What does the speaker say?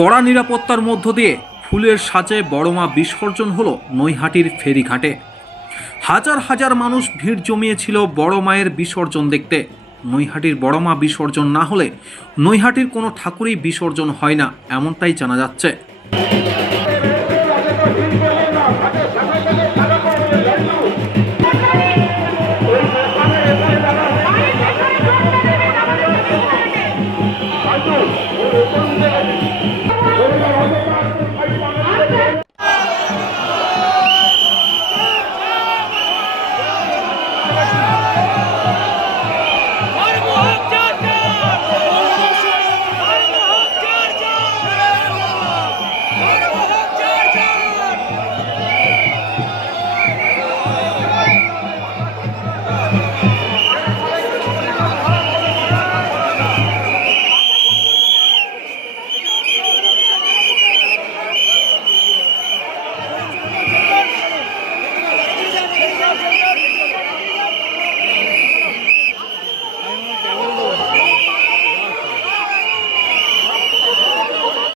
কড়া নিরাপত্তার মধ্য দিয়ে ফুলের সাজে বড় মা বিসর্জন হলো নৈহাটির ফেরিঘাটে। হাজার হাজার মানুষ ভিড় জমিয়েছিল বড় মায়ের বিসর্জন দেখতে। নৈহাটির বড় মা বিসর্জন না হলে নৈহাটির কোনো ঠাকুরই বিসর্জন হয় না, এমনটাই জানা যাচ্ছে।